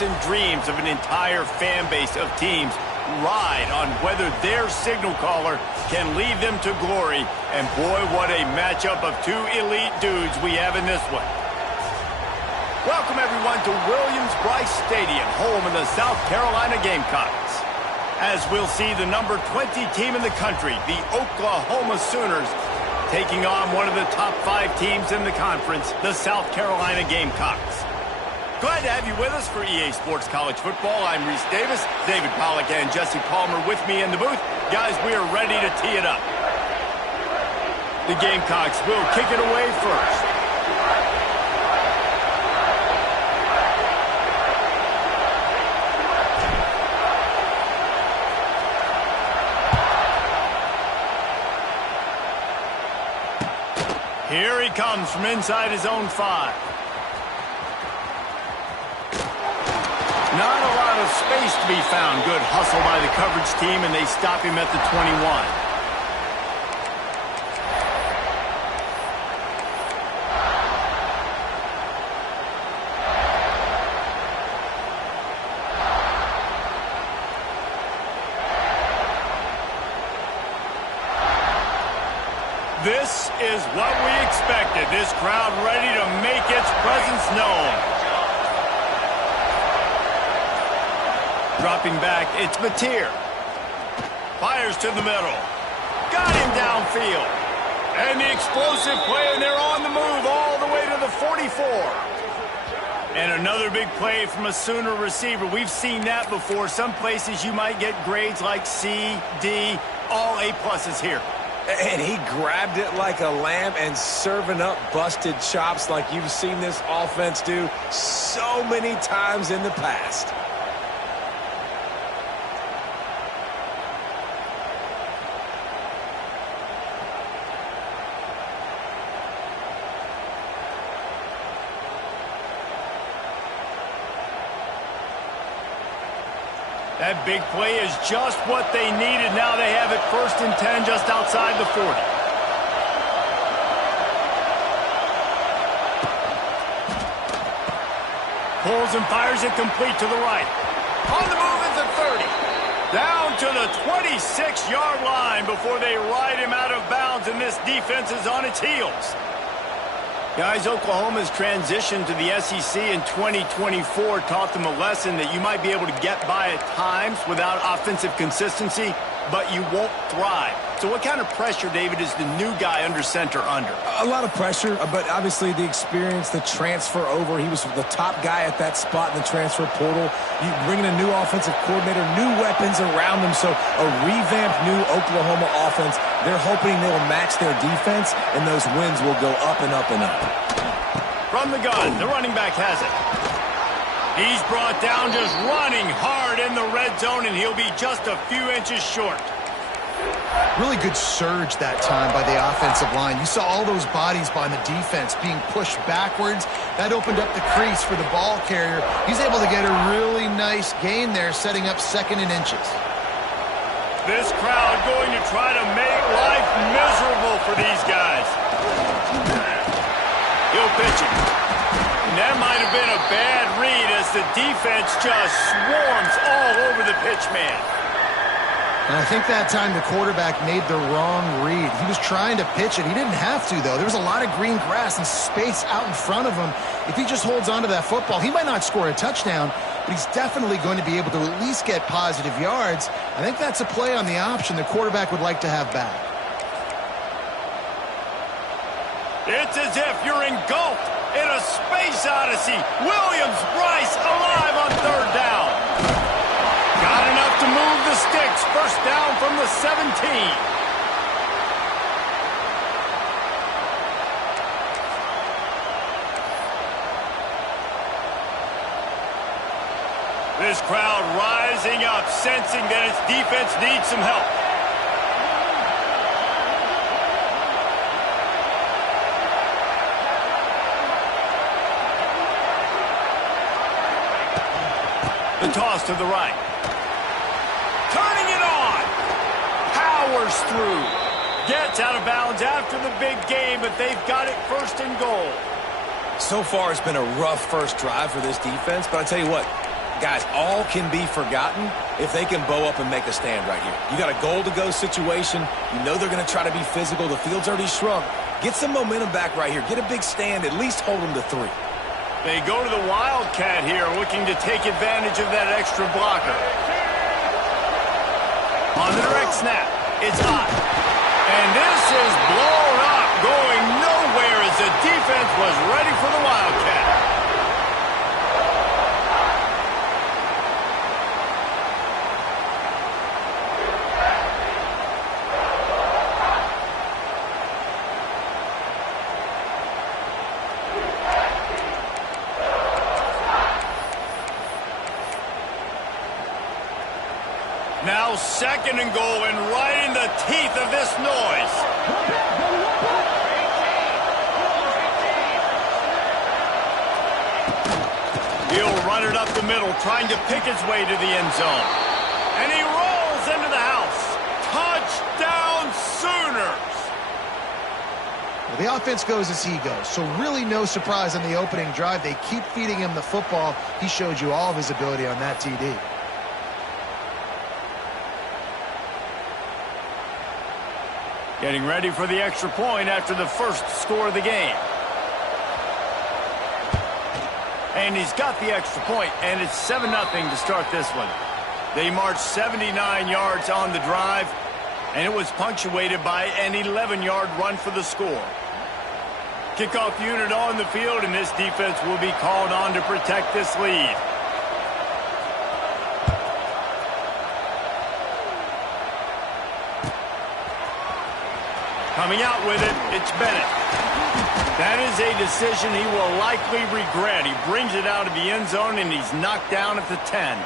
hopes and dreams of an entire fan base of teams ride on whether their signal caller can lead them to glory. And boy, what a matchup of two elite dudes we have in this one. Welcome everyone to Williams-Brice Stadium, home of the South Carolina Gamecocks. As we'll see the number 20 team in the country, the Oklahoma Sooners, taking on one of the top 5 teams in the conference, the South Carolina Gamecocks. Glad to have you with us for EA Sports College Football. I'm Reese Davis, David Pollack and Jesse Palmer with me in the booth. Guys, we are ready to tee it up. The Gamecocks will kick it away first. Here he comes from inside his own 5. Not a lot of space to be found. Good hustle by the coverage team, and they stop him at the 21. This is what we expected. This crowd ready to make its presence known. Dropping back, it's Mateer. Fires to the middle. Got him downfield. And the explosive play, and they're on the move all the way to the 44. And another big play from a Sooner receiver. We've seen that before. Some places you might get grades like C, D, all A+ here. And he grabbed it like a lamb and serving up busted chops like you've seen this offense do so many times in the past. That big play is just what they needed. Now they have it 1st and 10 just outside the 40. Pulls and fires it complete to the right. On the move is the 30. Down to the 26-yard line before they ride him out of bounds, and this defense is on its heels. Guys, Oklahoma's transition to the SEC in 2024 taught them a lesson that you might be able to get by at times without offensive consistency, but you won't thrive. So what kind of pressure, David, is the new guy under center under? A lot of pressure, but obviously the experience, the transfer over. He was the top guy at that spot in the transfer portal. You bring in a new offensive coordinator, new weapons around them. So a revamped new Oklahoma offense. They're hoping they will match their defense, and those wins will go up and up and up. From the gun, the running back has it. He's brought down just running hard in the red zone, and he'll be just a few inches short. Really good surge that time by the offensive line. You saw all those bodies by the defense being pushed backwards. That opened up the crease for the ball carrier. He's able to get a really nice gain there, setting up 2nd and inches. This crowd going to try to make life miserable for these guys. He'll pitch it. And that might have been a bad read as the defense just swarms all over the pitch man. And I think that time the quarterback made the wrong read. He was trying to pitch it. He didn't have to, though. There was a lot of green grass and space out in front of him. If he just holds on to that football, he might not score a touchdown, but he's definitely going to be able to at least get positive yards. I think that's a play on the option the quarterback would like to have back. It's as if you're engulfed in a space odyssey. Williams-Brice alive on 3rd down. Got enough to move the sticks. 1st down from the 17. This crowd rising up, sensing that its defense needs some help. The toss to the right. Turning it on. Powers through. Gets out of bounds after the big game, but they've got it 1st and goal. So far, it's been a rough first drive for this defense, but I tell you what, Guys, all can be forgotten if they can bow up and make a stand right here. You got a goal-to-go situation. You know they're going to try to be physical. The field's already shrunk. Get some momentum back right here. Get a big stand. At least hold them to 3. They go to the Wildcat here, looking to take advantage of that extra blocker. On the direct snap, it's hot. And this is blown up, going nowhere as the defense was ready for the Wildcat. Now 2nd and goal, and right in the teeth of this noise. He'll run it up the middle, trying to pick his way to the end zone. And he rolls into the house. Touchdown, Sooners! Well, the offense goes as he goes, so really no surprise on the opening drive. They keep feeding him the football. He showed you all of his ability on that TD. Getting ready for the extra point after the first score of the game. And he's got the extra point, and it's 7-0 to start this one. They marched 79 yards on the drive, and it was punctuated by an 11-yard run for the score. Kickoff unit on the field, and this defense will be called on to protect this lead. Coming out with it, it's Bennett. That is a decision he will likely regret. He brings it out of the end zone, and he's knocked down at the 10.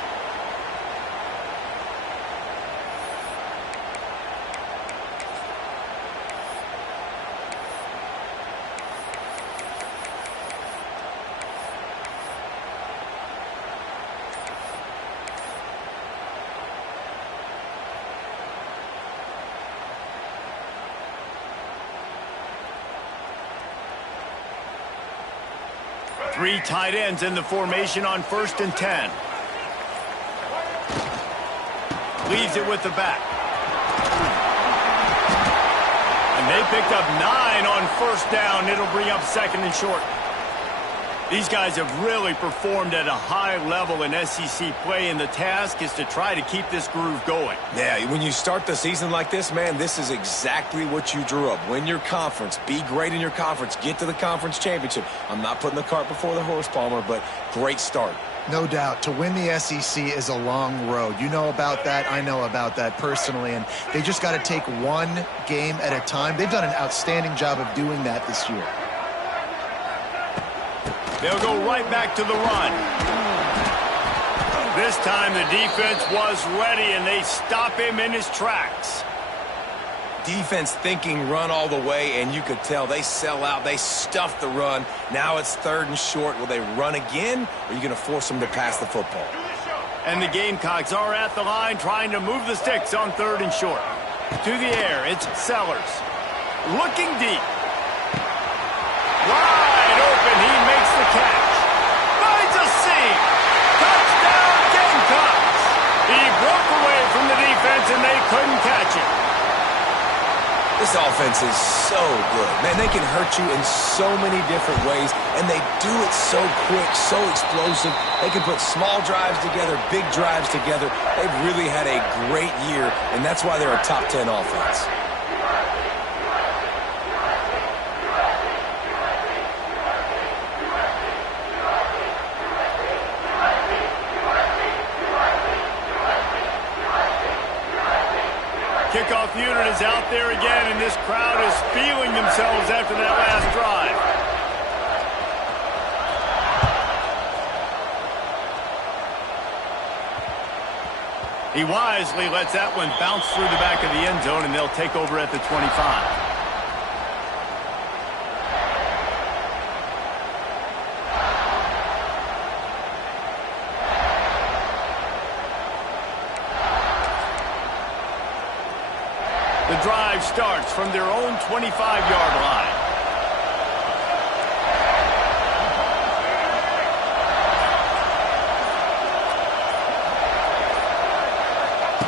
Three tight ends in the formation on 1st and 10. Leaves it with the back. And they picked up 9 on 1st down. It'll bring up 2nd and short. These guys have really performed at a high level in SEC play, and the task is to try to keep this groove going. Yeah, when you start the season like this, man, this is exactly what you drew up. Win your conference. Be great in your conference. Get to the conference championship. I'm not putting the cart before the horse, Palmer, but great start. No doubt. To win the SEC is a long road. You know about that. I know about that personally. And they just got to take one game at a time. They've done an outstanding job of doing that this year. They'll go right back to the run. This time the defense was ready, and they stop him in his tracks. Defense thinking run all the way, and you could tell they sell out. They stuff the run. Now it's 3rd and short. Will they run again, or are you going to force them to pass the football? And the Gamecocks are at the line trying to move the sticks on 3rd and short. To the air, it's Sellers. Looking deep. Wide open, he makes the catch. Finds a seam. Touchdown, Gamecocks. He broke away from the defense, and they couldn't catch it. This offense is so good. Man, they can hurt you in so many different ways, and they do it so quick, so explosive. They can put small drives together, big drives together. They've really had a great year, and that's why they're a top 10 offense. Kickoff unit is out there again, and this crowd is feeling themselves after that last drive. He wisely lets that one bounce through the back of the end zone, and they'll take over at the 25. The drive starts from their own 25-yard line.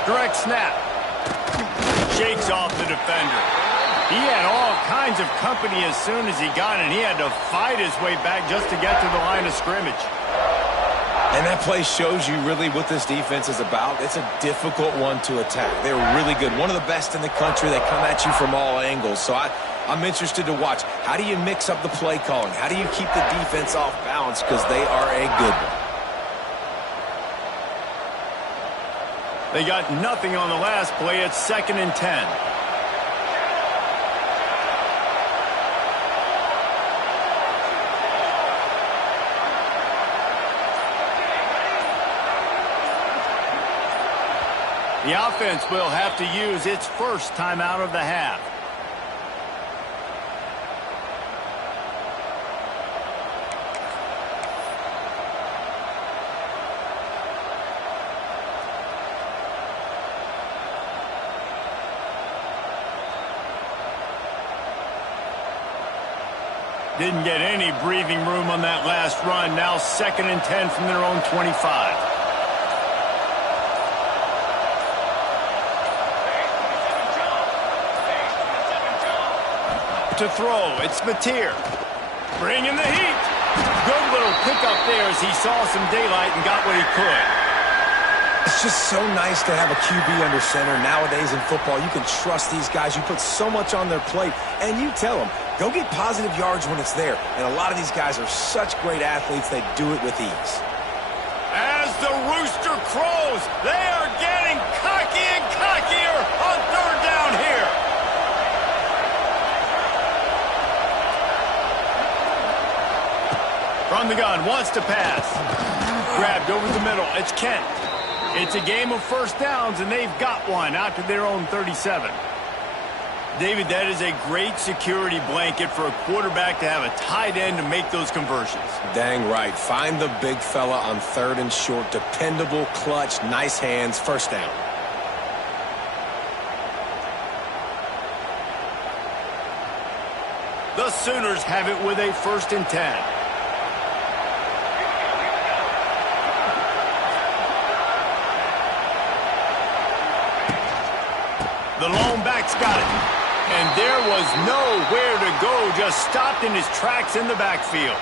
Direct snap. Shakes off the defender. He had all kinds of company as soon as he got it. He had to fight his way back just to get to the line of scrimmage. And that play shows you really what this defense is about. It's a difficult one to attack. They're really good. One of the best in the country. They come at you from all angles. So I'm interested to watch. How do you mix up the play calling? How do you keep the defense off balance? Because they are a good one. They got nothing on the last play. It's 2nd and 10. The offense will have to use its first timeout of the half. Didn't get any breathing room on that last run. Now 2nd and 10 from their own 25. To throw, it's Mateer. Bringing the heat. Good little pickup there as he saw some daylight and got what he could. It's just so nice to have a QB under center. Nowadays in football, you can trust these guys. You put so much on their plate, and you tell them, go get positive yards when it's there. And a lot of these guys are such great athletes, they do it with ease. As the rooster crows, they are getting cocky and cockier on 3rd down here. From the gun, wants to pass. Grabbed over the middle. It's Kent. It's a game of first downs, and they've got one out to their own 37. David, that is a great security blanket for a quarterback to have a tight end to make those conversions. Dang right. Find the big fella on 3rd and short. Dependable, clutch, nice hands, first down. The Sooners have it with a 1st and 10. The lone back's got it. And there was nowhere to go, just stopped in his tracks in the backfield.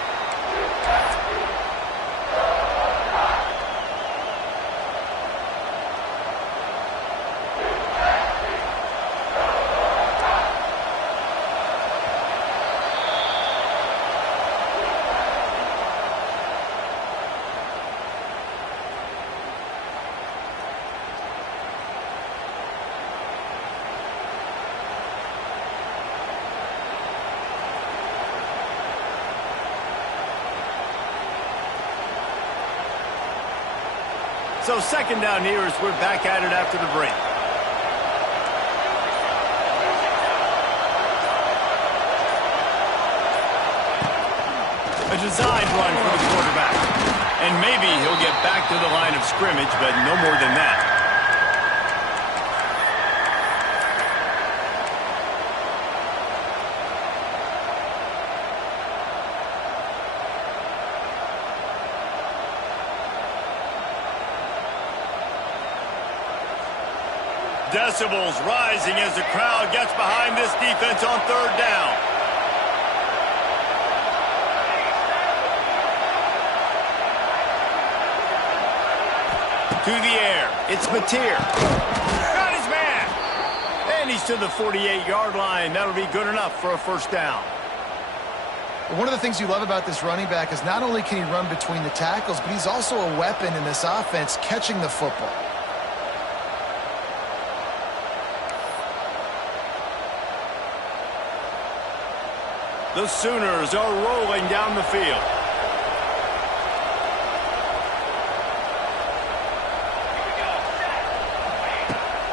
So 2nd down here as we're back at it after the break. A designed run for the quarterback. And maybe he'll get back to the line of scrimmage, but no more than that. Decibels rising as the crowd gets behind this defense on 3rd down. To the air. It's Mateer. Got his man. And he's to the 48-yard line. That'll be good enough for a 1st down. One of the things you love about this running back is not only can he run between the tackles, but he's also a weapon in this offense catching the football. The Sooners are rolling down the field.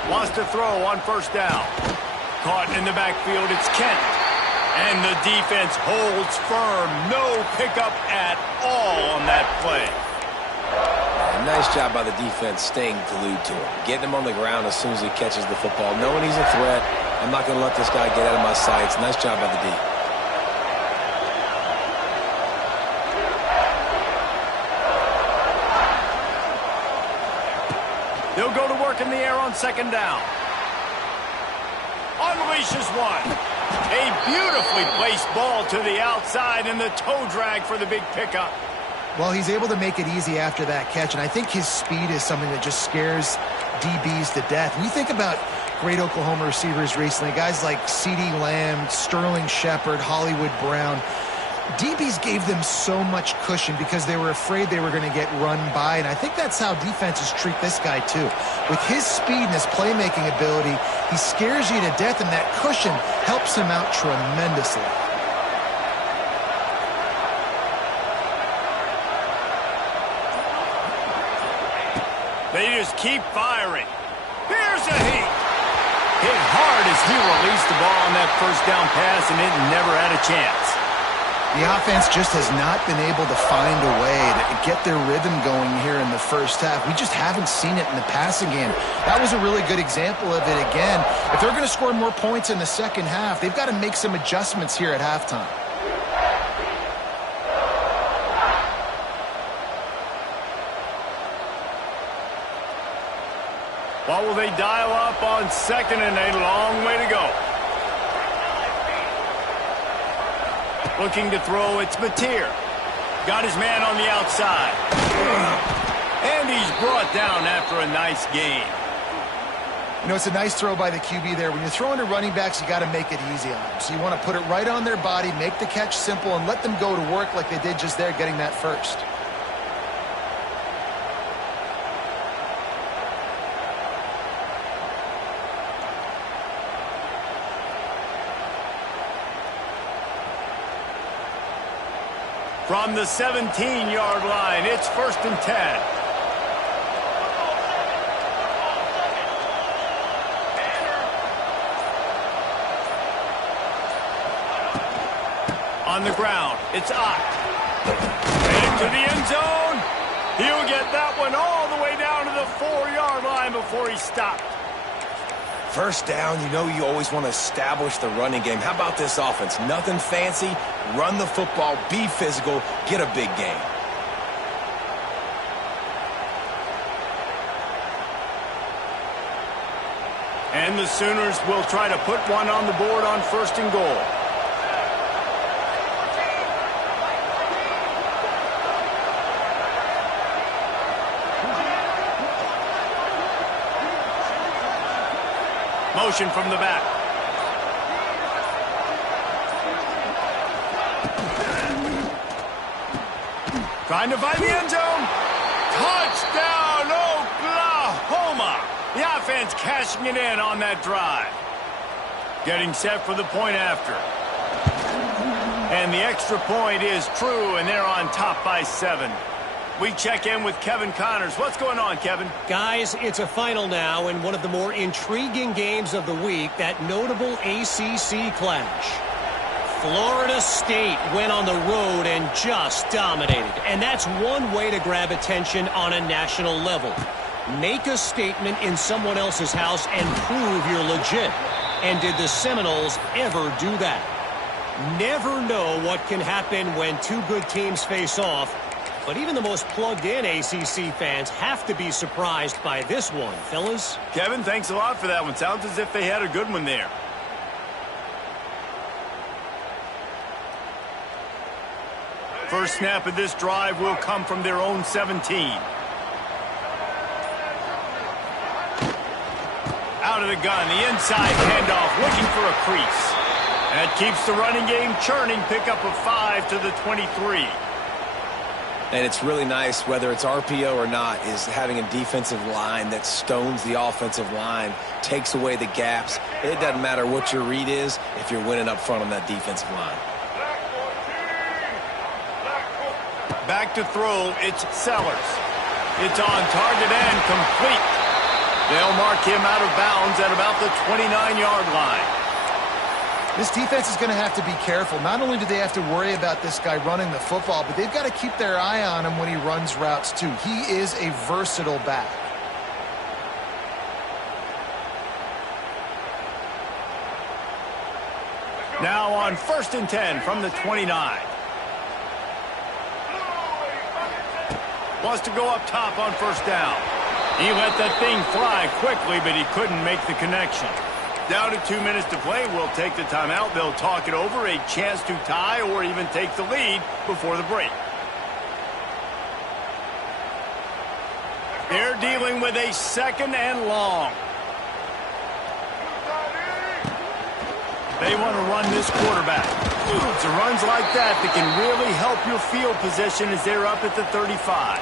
Wants to throw on 1st down. Caught in the backfield, it's Kent. And the defense holds firm. No pickup at all on that play. Nice job by the defense staying glued to him. Getting him on the ground as soon as he catches the football. Knowing he's a threat, I'm not going to let this guy get out of my sights. Nice job by the D. They'll go to work in the air on second down. Unleashes one. A beautifully placed ball to the outside and the toe drag for the big pickup. Well, he's able to make it easy after that catch, and I think his speed is something that just scares DBs to death. When you think about great Oklahoma receivers recently, guys like CeeDee Lamb, Sterling Shepard, Hollywood Brown, DBs gave them so much cushion because they were afraid they were going to get run by, and I think that's how defenses treat this guy too. With his speed and his playmaking ability, he scares you to death, and that cushion helps him out tremendously. They just keep firing. Here's a heat. Hit hard as he released the ball on that first down pass, and it never had a chance. The offense just has not been able to find a way to get their rhythm going here in the first half. We just haven't seen it in the passing game. That was a really good example of it again. If they're going to score more points in the second half, they've got to make some adjustments here at halftime. What will they dial up on second and a long way to go? Looking to throw, it's Mateer. Got his man on the outside. And he's brought down after a nice gain. You know, it's a nice throw by the QB there. When you're throwing to running backs, you got to make it easy on them. So you want to put it right on their body, make the catch simple, and let them go to work like they did just there, getting that first. From the 17-yard line, it's 1st and 10. On the ground, it's Ott. Into the end zone. He'll get that one all the way down to the 4-yard line before he stopped. First down, you know you always want to establish the running game. How about this offense? Nothing fancy. Run the football, be physical, get a big gain. And the Sooners will try to put one on the board on 1st and goal. Motion from the back. Trying to find the end zone. Touchdown, Oklahoma. The offense cashing it in on that drive. Getting set for the point after. And the extra point is true, and they're on top by 7. We check in with Kevin Connors. What's going on, Kevin? Guys, it's a final now in one of the more intriguing games of the week, that notable ACC clash. Florida State went on the road and just dominated. And that's one way to grab attention on a national level. Make a statement in someone else's house and prove you're legit. And did the Seminoles ever do that? Never know what can happen when two good teams face off. But even the most plugged-in ACC fans have to be surprised by this one, fellas. Kevin, thanks a lot for that one. Sounds as if they had a good one there. First snap of this drive will come from their own 17. Out of the gun, the inside handoff, looking for a crease. That keeps the running game churning, pickup of 5 to the 23. And it's really nice, whether it's RPO or not, is having a defensive line that stones the offensive line, takes away the gaps. It doesn't matter what your read is if you're winning up front on that defensive line. Back to throw, it's Sellers. It's on target and complete. They'll mark him out of bounds at about the 29-yard line. This defense is going to have to be careful. Not only do they have to worry about this guy running the football, but they've got to keep their eye on him when he runs routes too. He is a versatile back. Now on 1st and 10 from the 29. Wants to go up top on 1st down. He let that thing fly quickly, but he couldn't make the connection. Down to 2 minutes to play. We'll take the timeout. They'll talk it over, a chance to tie or even take the lead before the break. They're dealing with a 2nd and long. They want to run this quarterback. It's runs like that can really help your field position as they're up at the 35.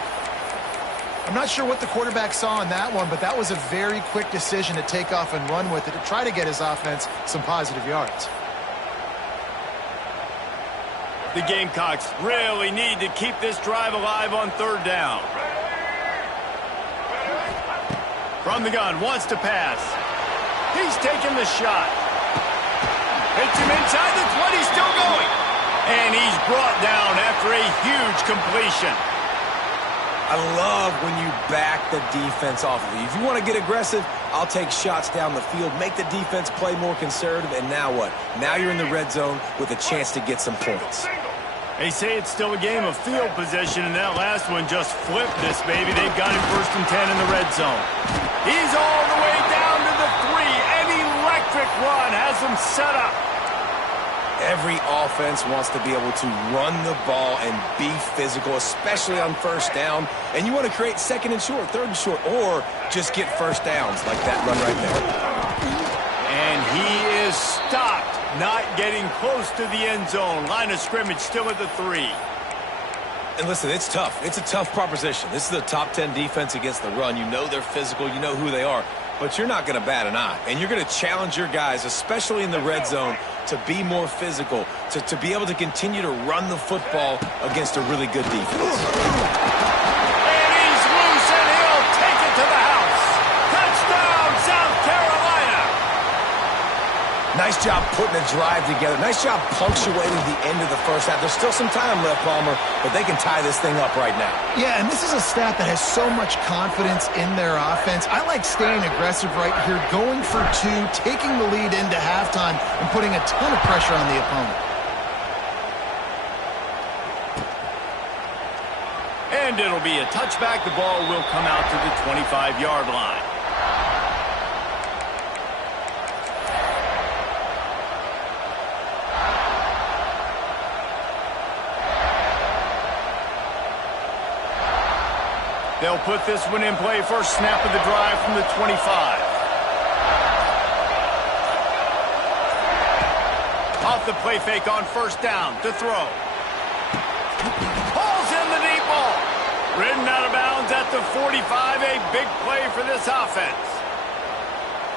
I'm not sure what the quarterback saw in that one, but that was a very quick decision to take off and run with it to try to get his offense some positive yards. The Gamecocks really need to keep this drive alive on 3rd down. From the gun, wants to pass. He's taking the shot. Hits him inside the 20, still going. And he's brought down after a huge completion. I love when you back the defense off of you. If you want to get aggressive, I'll take shots down the field, make the defense play more conservative, and now what? Now you're in the red zone with a chance to get some points. They say it's still a game of field position, and that last one just flipped this, baby. They've got him 1st and 10 in the red zone. He's all the way down to the 3. An electric run has him set up. Every offense wants to be able to run the ball and be physical, especially on 1st down. And you want to create 2nd and short, 3rd and short, or just get 1st downs like that run right there. And he is stopped, not getting close to the end zone. Line of scrimmage still at the 3. And listen, it's tough. It's a tough proposition. This is a top 10 defense against the run. You know they're physical. You know who they are. But you're not going to bat an eye. And you're going to challenge your guys, especially in the red zone, to be more physical, to be able to continue to run the football against a really good defense. And he's loose, and he'll take it to the house. Touchdown, South Carolina. Nice job putting a drive together. Nice job punctuating the end of the 1st half. There's still some time left, Palmer, but they can tie this thing up right now. Yeah, and this is a staff that has so much confidence in their offense. I like staying aggressive right here, going for 2, taking the lead into halftime, and putting a ton of pressure on the opponent. And it'll be a touchback. The ball will come out to the 25-yard line. They'll put this one in play. First snap of the drive from the 25. Off the play fake on 1st down to throw. Pulls in the deep ball. Ridden out of bounds at the 45. A big play for this offense.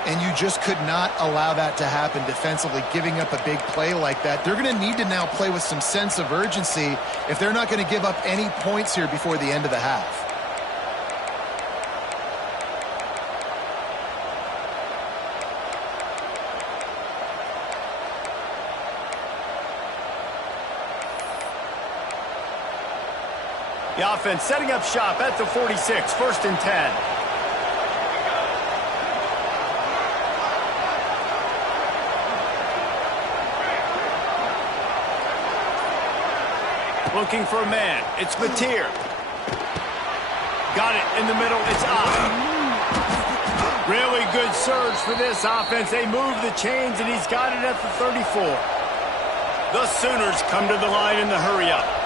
And you just could not allow that to happen defensively, giving up a big play like that. They're going to need to now play with some sense of urgency if they're not going to give up any points here before the end of the half. The offense setting up shop at the 46, 1st and 10. Looking for a man. It's Mateer. Got it in the middle. It's on. Really good surge for this offense. They move the chains, and he's got it at the 34. The Sooners come to the line in the hurry-up.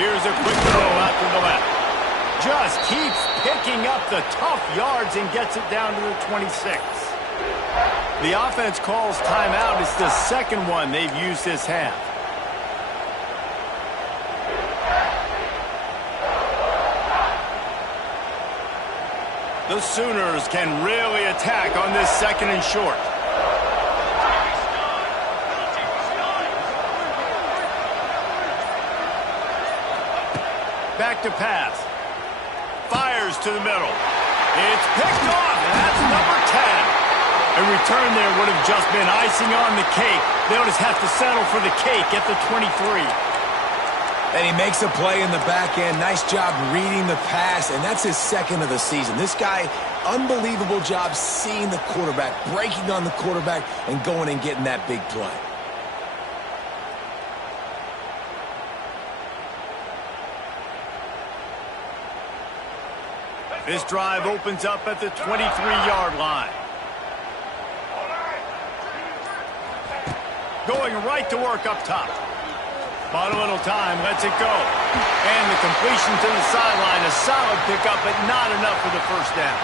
Here's a quick throw out to the left. Just keeps picking up the tough yards and gets it down to the 26. The offense calls timeout. It's the 2nd one they've used this half. The Sooners can really attack on this 2nd and short. Back to pass. Fires to the middle. It's picked off, and that's number 10. A return there would have just been icing on the cake. They'll just have to settle for the cake at the 23. And he makes a play in the back end. Nice job reading the pass, and that's his 2nd of the season. This guy, unbelievable job seeing the quarterback, breaking on the quarterback, and going and getting that big play. This drive opens up at the 23-yard line. Going right to work up top. Bought a little time, lets it go. And the completion to the sideline, a solid pickup, but not enough for the first down.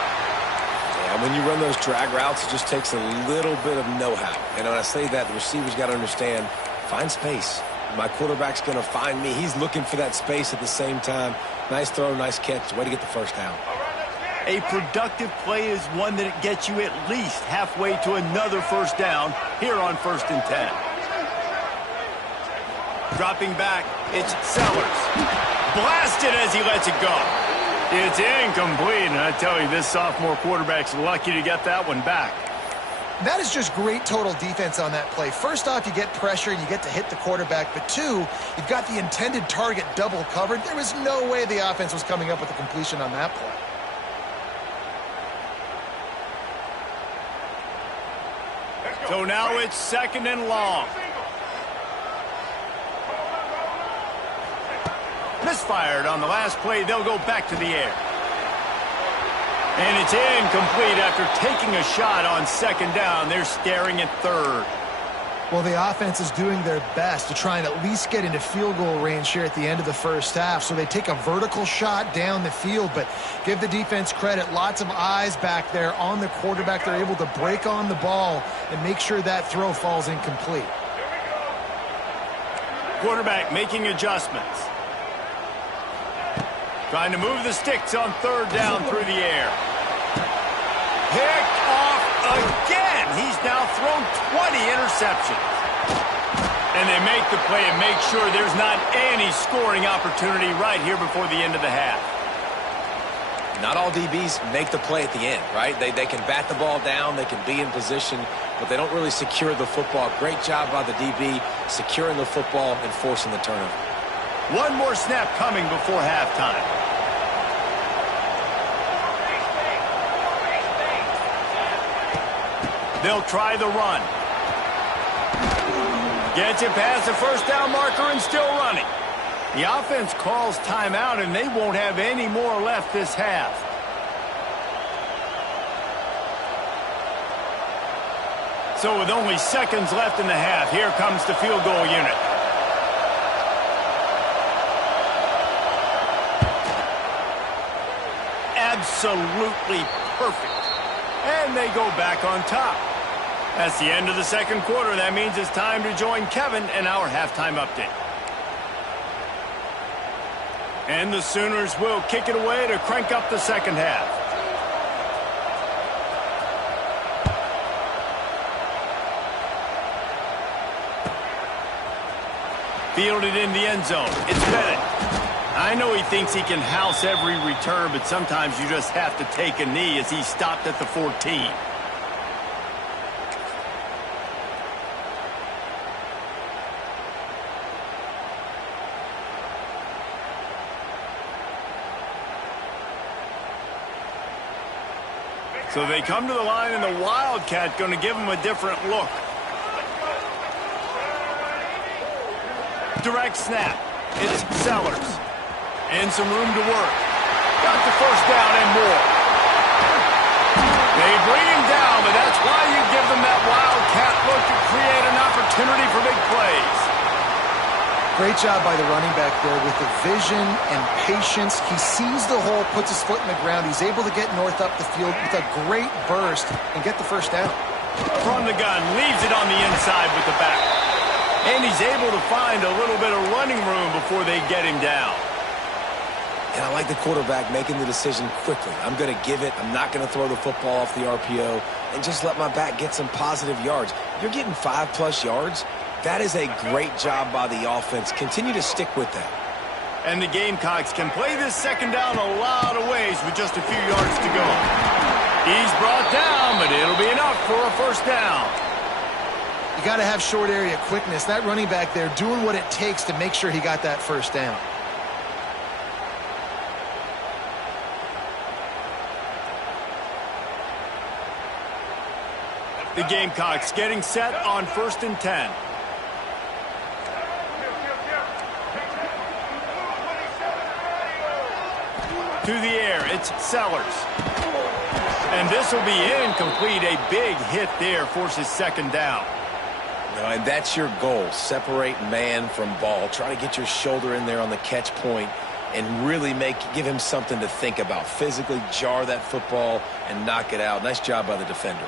Yeah, when you run those drag routes, it just takes a little bit of know-how. And when I say that, the receiver's got to understand, find space. My quarterback's going to find me. He's looking for that space at the same time. Nice throw, nice catch. Way to get the first down. A productive play is one that gets you at least halfway to another first down here on 1st and 10. Dropping back, it's Sellers. Blasted as he lets it go. It's incomplete, and I tell you, this sophomore quarterback's lucky to get that one back. That is just great total defense on that play. First off, you get pressure and you get to hit the quarterback, but two, you've got the intended target double covered. There was no way the offense was coming up with a completion on that play. So now it's 2nd and long. Misfired on the last play. They'll go back to the air. And it's incomplete after taking a shot on 2nd down. They're staring at 3rd. Well, the offense is doing their best to try and at least get into field goal range here at the end of the first half. So they take a vertical shot down the field, but give the defense credit. Lots of eyes back there on the quarterback. They're able to break on the ball and make sure that throw falls incomplete. Quarterback making adjustments. Trying to move the sticks on 3rd down through the air. Picked off again. He's now thrown 20 interceptions. And they make the play and make sure there's not any scoring opportunity right here before the end of the half. Not all DBs make the play at the end, right? They can bat the ball down, they can be in position, but they don't really secure the football. Great job by the DB securing the football and forcing the turnover. One more snap coming before halftime. They'll try the run. Gets it past the first down marker and still running. The offense calls timeout, and they won't have any more left this half. So with only seconds left in the half, here comes the field goal unit. Absolutely perfect. And they go back on top. That's the end of the second quarter. That means it's time to join Kevin in our halftime update. And the Sooners will kick it away to crank up the second half. Fielded in the end zone. It's Bennett. I know he thinks he can house every return, but sometimes you just have to take a knee as he stopped at the 14. So they come to the line, and the Wildcat going to give him a different look. Direct snap. It's Sellers. And some room to work. Got the first down and more. They bring him down, but that's why you give them that Wildcat look to create an opportunity for big plays. Great job by the running back there with the vision and patience. He sees the hole, puts his foot in the ground. He's able to get north up the field with a great burst and get the first down. From the gun, leaves it on the inside with the back. And he's able to find a little bit of running room before they get him down. And I like the quarterback making the decision quickly. I'm going to give it. I'm not going to throw the football off the RPO and just let my back get some positive yards. You're getting 5+ yards. That is a great job by the offense. Continue to stick with that. And the Gamecocks can play this second down a lot of ways with just a few yards to go. He's brought down, but it'll be enough for a first down. You got to have short area quickness. That running back there doing what it takes to make sure he got that first down. The Gamecocks getting set on 1st and 10. to the air. It's Sellers. And this will be incomplete. A big hit there forces second down. And that's your goal. Separate man from ball. Try to get your shoulder in there on the catch point and really give him something to think about. Physically jar that football and knock it out. Nice job by the defender.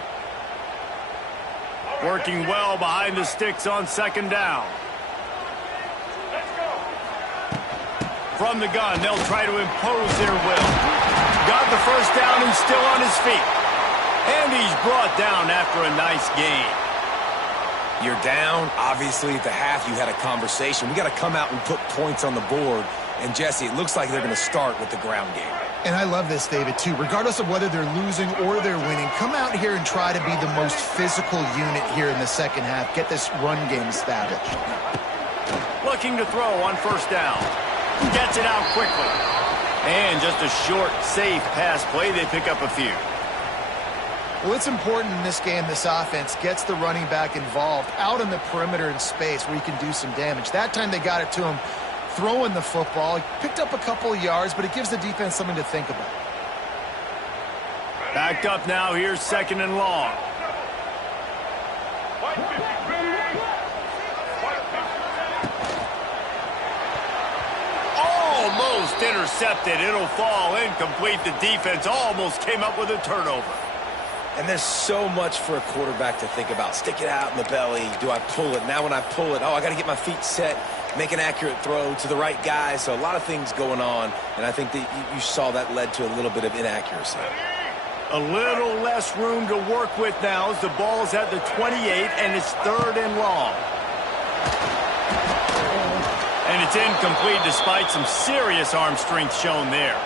Working well behind the sticks on second down. From the gun, they'll try to impose their will. Got the first down, he's still on his feet. And he's brought down after a nice gain. You're down. Obviously, at the half, you had a conversation. We got to come out and put points on the board. And, Jesse, it looks like they're going to start with the ground game. And I love this, David, too. Regardless of whether they're losing or they're winning, come out here and try to be the most physical unit here in the second half. Get this run game established. Looking to throw on first down. Gets it out quickly. And just a short, safe pass play. They pick up a few. Well, it's important in this game this offense gets the running back involved out in the perimeter in space where he can do some damage. That time they got it to him throwing the football. He picked up a couple of yards, but it gives the defense something to think about. Backed up now. Here's second and long. Almost intercepted. It'll fall incomplete. The defense almost came up with a turnover. And there's so much for a quarterback to think about. Stick it out in the belly. Do I pull it? Now when I pull it, I got to get my feet set, make an accurate throw to the right guy. So a lot of things going on, and I think that you saw that led to a little bit of inaccuracy. A little less room to work with now as the ball's at the 28, and it's third and long. And it's incomplete despite some serious arm strength shown there.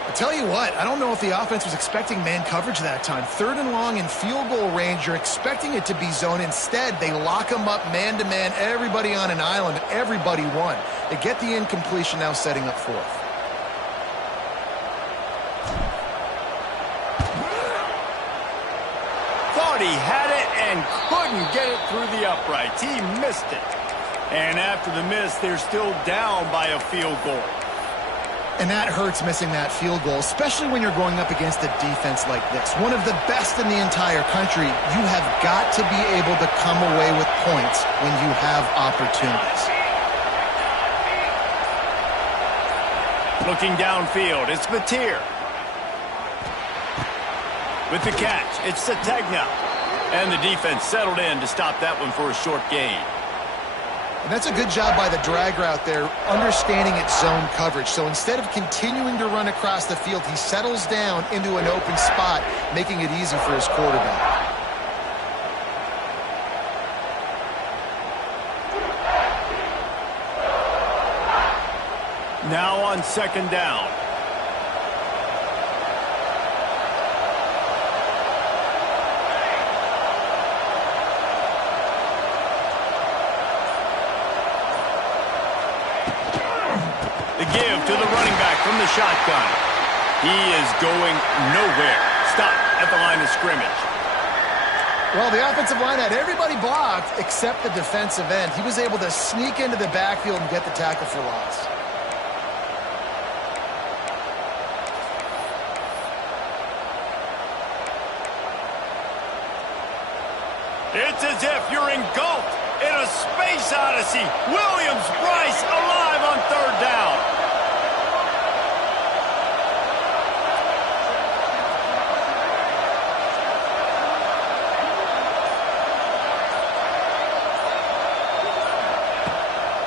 I tell you what, I don't know if the offense was expecting man coverage that time. Third and long in field goal range, you're expecting it to be zone. Instead, they lock them up man-to-man, everybody on an island, and everybody won. They get the incompletion now setting up fourth. Thought he had it and couldn't get it through the uprights. He missed it. And after the miss, they're still down by a field goal. And that hurts missing that field goal, especially when you're going up against a defense like this. One of the best in the entire country. You have got to be able to come away with points when you have opportunities. Looking downfield, it's Mateer. With the catch, it's Sategna. And the defense settled in to stop that one for a short gain. And that's a good job by the drag route there, understanding its zone coverage. So instead of continuing to run across the field, he settles down into an open spot, making it easy for his quarterback. Now on second down. The give to the running back from the shotgun. He is going nowhere. Stop at the line of scrimmage. Well, the offensive line had everybody blocked except the defensive end. He was able to sneak into the backfield and get the tackle for loss. It's as if you're engulfed in a space odyssey. Williams-Brice alive on third down.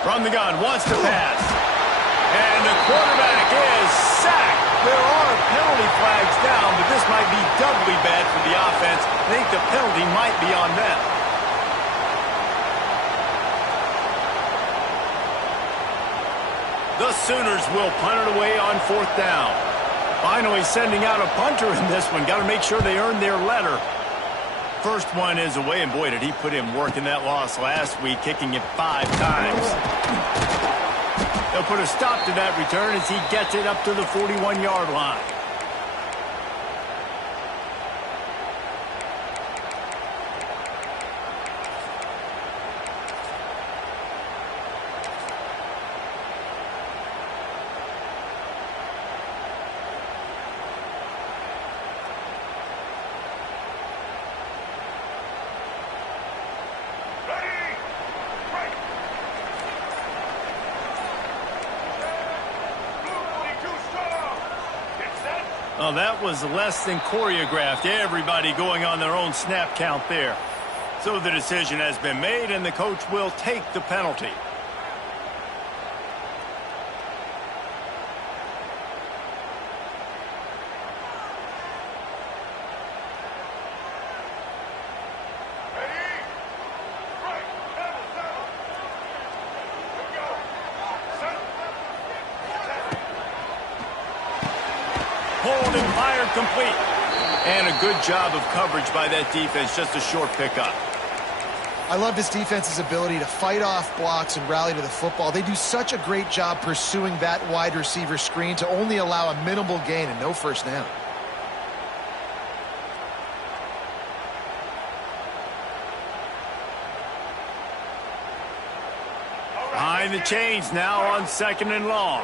From the gun, wants to pass. And the quarterback is sacked. There are penalty flags down, but this might be doubly bad for the offense. I think the penalty might be on them. The Sooners will punt it away on fourth down. Finally sending out a punter in this one. Got to make sure they earn their letter. First one is away, and boy, did he put in work in that loss last week, kicking it 5 times. They'll put a stop to that return as he gets it up to the 41-yard line. Oh, that was less than choreographed. Everybody going on their own snap count there. So the decision has been made, and the coach will take the penalty. Pulled and fired complete. And a good job of coverage by that defense. Just a short pickup. I love this defense's ability to fight off blocks and rally to the football. They do such a great job pursuing that wide receiver screen to only allow a minimal gain and no first down. Behind the chains now on 2nd and long.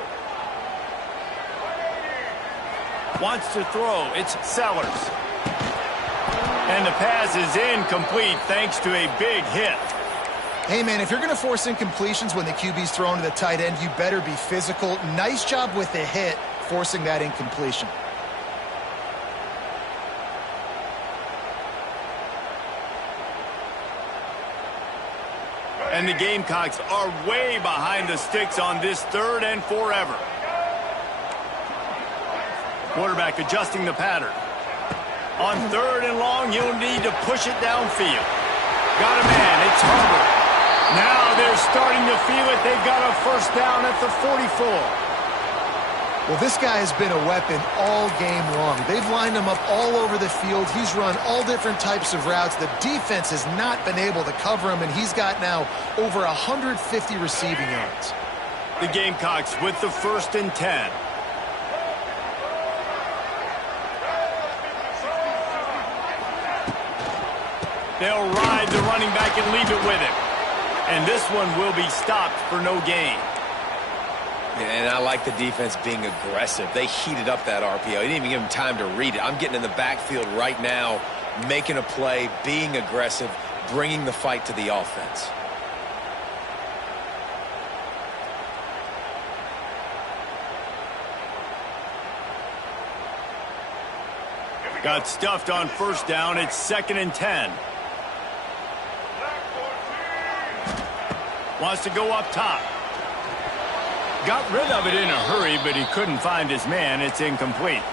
Wants to throw. It's Sellers. And the pass is incomplete thanks to a big hit. Hey, man, if you're going to force incompletions when the QB's thrown to the tight end, you better be physical. Nice job with the hit, forcing that incompletion. And the Gamecocks are way behind the sticks on this 3rd and forever. Quarterback adjusting the pattern. On 3rd and long, you'll need to push it downfield. Got a man. It's Hubbard. Now they're starting to feel it. They've got a first down at the 44. Well, this guy has been a weapon all game long. They've lined him up all over the field. He's run all different types of routes. The defense has not been able to cover him, and he's got now over 150 receiving yards. The Gamecocks with the 1st and 10. They'll ride the running back and leave it with him. And this one will be stopped for no gain. And I like the defense being aggressive. They heated up that RPO. He didn't even give him time to read it. I'm getting in the backfield right now, making a play, being aggressive, bringing the fight to the offense. Got stuffed on first down. It's 2nd and 10. Wants to go up top. Got rid of it in a hurry, but he couldn't find his man. It's incomplete.